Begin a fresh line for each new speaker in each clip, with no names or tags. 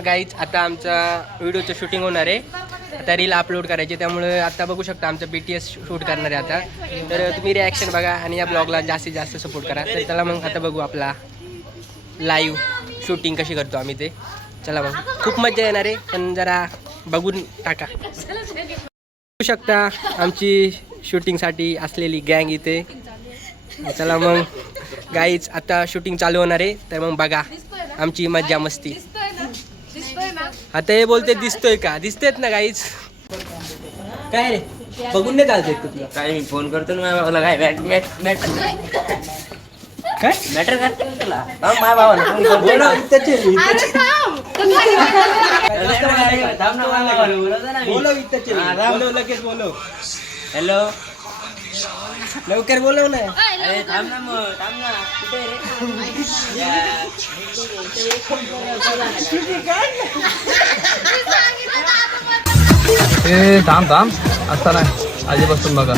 मग गाईच आता आमचा व्हिडिओचं शूटिंग होणार आहे. आता रील अपलोड करायची त्यामुळे आता बघू शकता आमचं बी टी एस शूट करणार आहे आता. तर तुम्ही रिॲक्शन बघा आणि या ब्लॉगला जास्तीत जास्त सपोर्ट करा. तर चला मग आता बघू आपला लाईव्ह शूटिंग कशी करतो आम्ही ते. चला मग. खूप मजा येणार आहे पण जरा बघून टाका. बघू शकता आमची शूटिंगसाठी असलेली गँग इथे. चला मग. गाईच आता शूटिंग चालू होणार आहे तर मग बघा आमची मज्जा मस्ती. आता हे बोलते दिसतोय का? दिसतेत ना गाईच काय रे? बघून नाही चालते तुला.
काय मी फोन करतो ना माझ्या भावाला? काय मॅट मॅट मॅट
काय?
मॅटर करतो ना तुला? हा, माझ्या भावाला फोन करतो.
बोला.
थांब ना बोलवतो मी. हा,
लगेच बोलव.
हॅलो
लवकर बोलव ना.
अरे थांब ना मग थांब ना. कुठे आहे रे? या.
ए थांब थांब. आता नाही. आधीपासून बघा.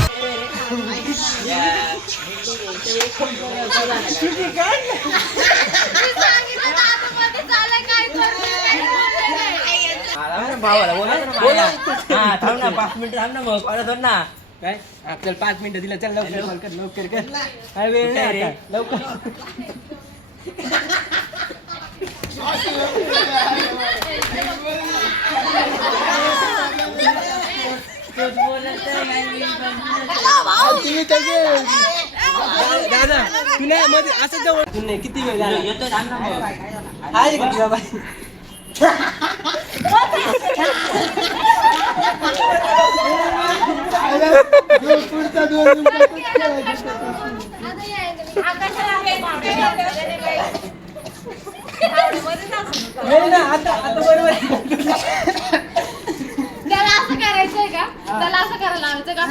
ना
बोला.
माझ्या. हा थांब ना पाच मिनिटं थांब ना मग. धर ना.
काय? आपल्याला पाच मिनिटं दिलं. चल लवकर कॉल कर लवकर कर. काय वेळ नाही आता. लवकर. तुम्ही कसे दादा तुला मध्ये असं जवळ तू नाही किती वेळ झाला? आहे का तुझा बाई आता
त्याला असं करायचंय का त्याला असं करायला लावायचं
का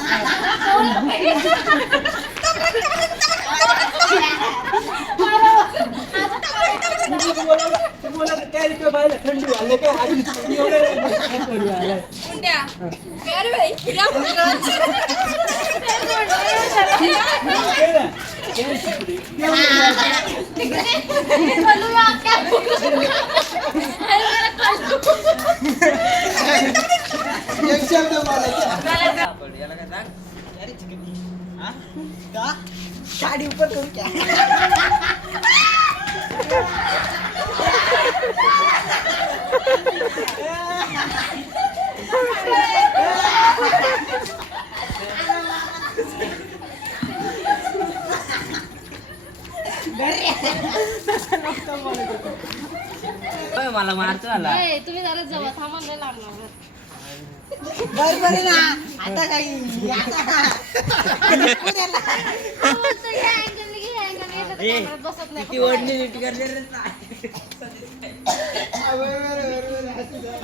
काय? थंडी काय आधी एवढं थंडी वाजली. काय ना? एक शब्द
याला काय सांग
ऊपर करू क्या
मला मारतो आला
तुम्ही जरा जवळ थांबा नाही लागणार बसत नाही
ती ओढणी नीट करते रे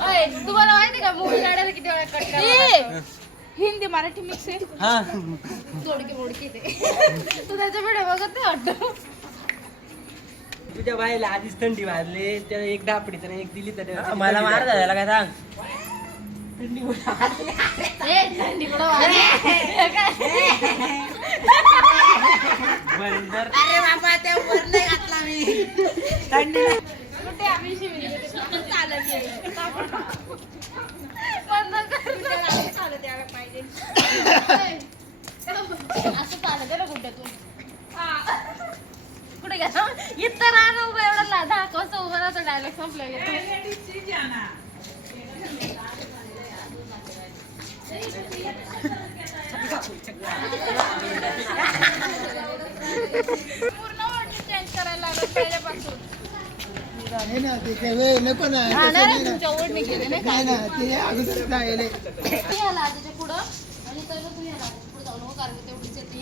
अय, तुम्हाला माहिती का? मूवी काढायला किती वेळा कट हिंदी मराठी मिक्स आहे.
हा.
तोडकी मोडकी ते. तू त्याचा व्हिडिओ बघत नाही वाटतं?
तुझ्या बाईला आधीच थंडी वाजले त्याला एक दापडी तर एक दिली तर
मला मार याला काय सांग?
थंडी वाजली.
ए, थंडीकडं वाजली.
बंदर
कुठे आम्ही शिवली होती. चालत गेली. बंद कर ना. चालत यायला पाहिजे. असं चालत ना गुड्ड्यातून. हा. कुठे गेला इथं राहणं उभं एवढं ला- दहा वाजता उभं राहतो डायलॉग संपला पूर्ण वॉटर चेंज करायला लागत पहिल्यापासून.
आहे ना ते वेळ नको ना
हा, नाही रे, तुमच्या ओढणी गेले नाही
काय
का
ना ते अगोदर जायले
तुम्ही या लाजेच्या पुढं आणि पहिलं तुम्ही या लाजेच्या पुढं जाऊ नको कारण की तेवढीच येते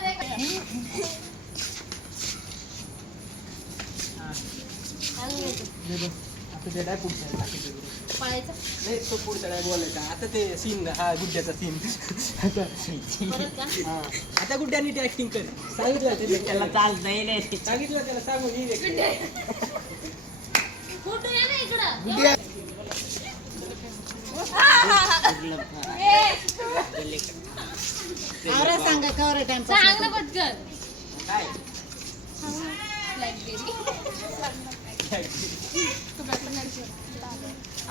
आता ते काय पुढचं आहे.
पळायचं?
नाही तो पुढचा काय बोलायचा. आता ते सीन हा गुड्ड्याचा सीन आता
परत का?
हा. आता गुड्ड्या नीट ऍक्टिंग कर. सांगितलं त्याला.
त्याला चालत नाही
सांगितलं त्याला सांगून ये.
फोटो या ना इकडं.
आवरा सांगा कवर टाइम
सांग ना पटकन.
काय?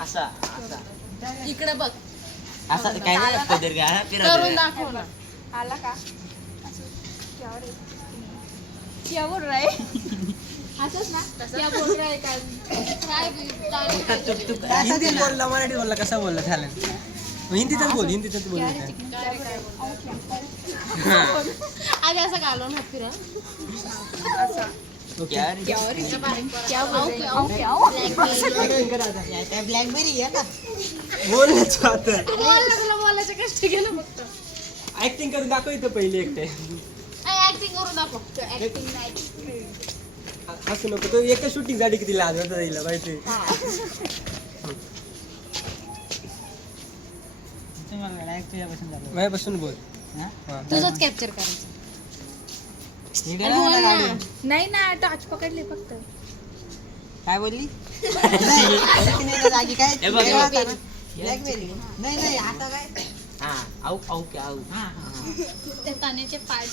असा असा.
इकडे बघ.
असा काय नाही पदर का?
करून दाखव ना.
आला का? क्या बोल रहा है असंच ना? क्या? बोल रहा है काय
काय.
बोलला मराठी बोलला कसा बोलला झालं हिंदीतच बोल हिंदीतच बोल
आधी असं घालून फिरा
क्या हैं.
ब्लॅकबेरी आहे
आता
बोलायचं कष्ट फक्त
ऍक्टिंग करून दाखव इथं पहिले एकटे.
ऍक्टिंग करून दाखव. ऍक्टिंग नाही.
असं नको तो एकच शूटिंगसाठी किती लाज होता जाईल माहिती माझ्यापासून बोल. हा.
तुझंच कॅप्चर करायचं.
नाही ना टॉर्च पकडले फक्त.
काय बोलली? जागी काय?
हे बघ, हे बघ.
ब्लॅकबेरी नाही नाही आता काय?
हा आऊ आऊ की आऊ.
ते तानेचे पाय.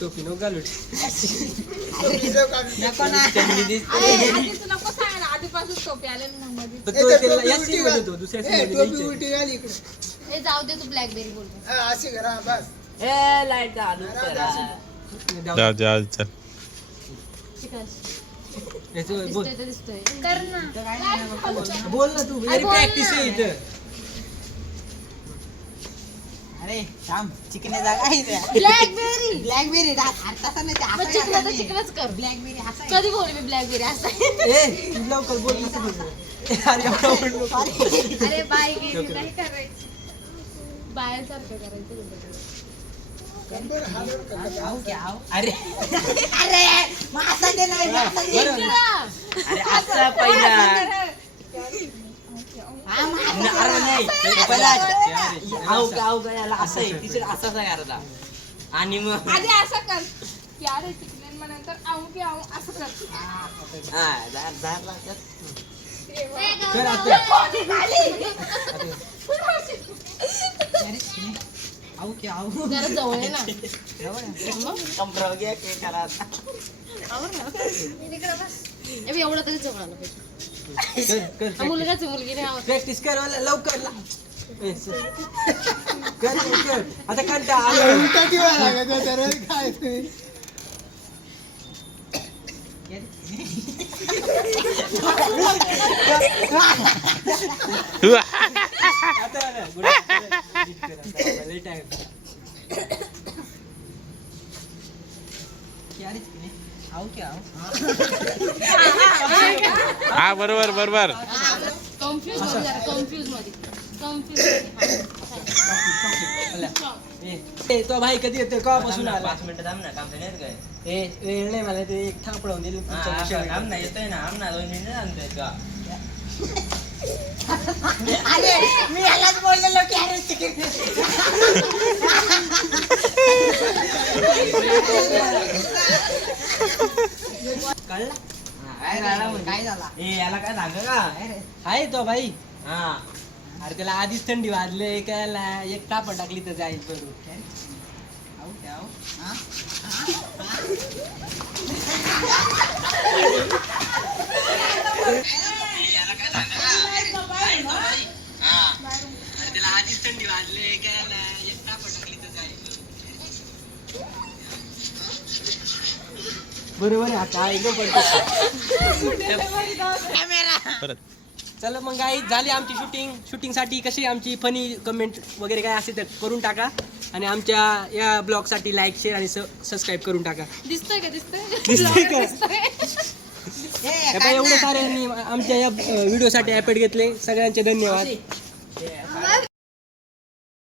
टोपी नको घालू.
नको ना.
अरे, आधी तू नको सांगायला. आधीपासून टोपी आले ना मग मध्ये
तर तो त्याला या scene मध्ये होतो दुसऱ्या scene मध्ये
टोपी
न्यायचे.
उलटी घाली इकडे.
ए जाऊ दे तू ब्लॅकबेरी बोलतो
हा, अशी करा बस.
ए लाइट चालू करा
जा जा चल.
बोल.
दिसतोय तर दिसतोय. कर ना
बोल ना तू
अरे बोल
प्रॅक्टिस
ना.
आहे इथं.
अरे थांब चिकने जागा आहे
ब्लॅकबेरी
ब्लॅकबेरी आता नाही
चिकन. चिकनच कर.
ब्लॅकबेरी असं आहे.
कधी बोलली मी ब्लॅकबेरी असं
लवकर बोल कसं बोल अरे
बाय नाही करायची?
बाहेर सारखं करायचं.
अरे
अरे मग असं ते नाही
अरे पहिला
हा, मग असं
न- अरे नाही पहिला आऊ का आऊ का याला असं आहे तिसरं असाच आहे अर्धा आणि मग
आधी असं कर की अरे मग नंतर आऊ की आऊ असं कर
हा झाड झाड लागतात.
कर आता
आऊ की आऊ.
जरा जवळ आहे ना.
कंबरावर घ्या केक करा
एवढं तरी जवळ आलं पाहिजे.
कर कर
मुलगाच आहे, मुलगी नाही आवाज
प्रॅक्टिस कर लवकर. कर कर. आता कंटा आला.
उलटा किंवा लागत तर काय ते?
आता
की
हा बरोबर बरोबर.
तो भाई कधी येतोय? केव्हापासून
थांब ना,
आला?
पाच मिनिटं थांब ना काम नाहीत काय?
ए वेळ नाही मला ते एक ठाव पडवून दिली.
थांब ना येतोय ना थांब ना दोन मिनिटं थांबतोय का?
अरे मी यालाच बोललेलो की अरे
कळला
हा, काय झालं म्हणजे?
काय झाला?
ए याला काय सांग का?
आहे तो भाई.
हा.
अरे त्याला आधीच थंडी वाजले काय एक टापड टाकली तर जाईल बरोबर
आऊ की आऊ हा
त्याला आधीच थंडी वाजले काय एक टापड टाकली तर जाईल. बरोबर आता
परत.
चला मग गाई झाली आमची शूटिंग शूटिंगसाठी कशी आमची फनी कमेंट वगैरे काय असेल तर करून टाका. आणि आमच्या या ब्लॉगसाठी लाईक शेअर आणि सबस्क्राईब करून टाका.
दिसतोय का? दिसतोय.
दिसतंय का?
दिसतोय.
ए,
हे बाई, एवढे साऱ्यांनी आमच्या या व्हिडिओसाठी ॲपेट घेतले. सगळ्यांचे धन्यवाद.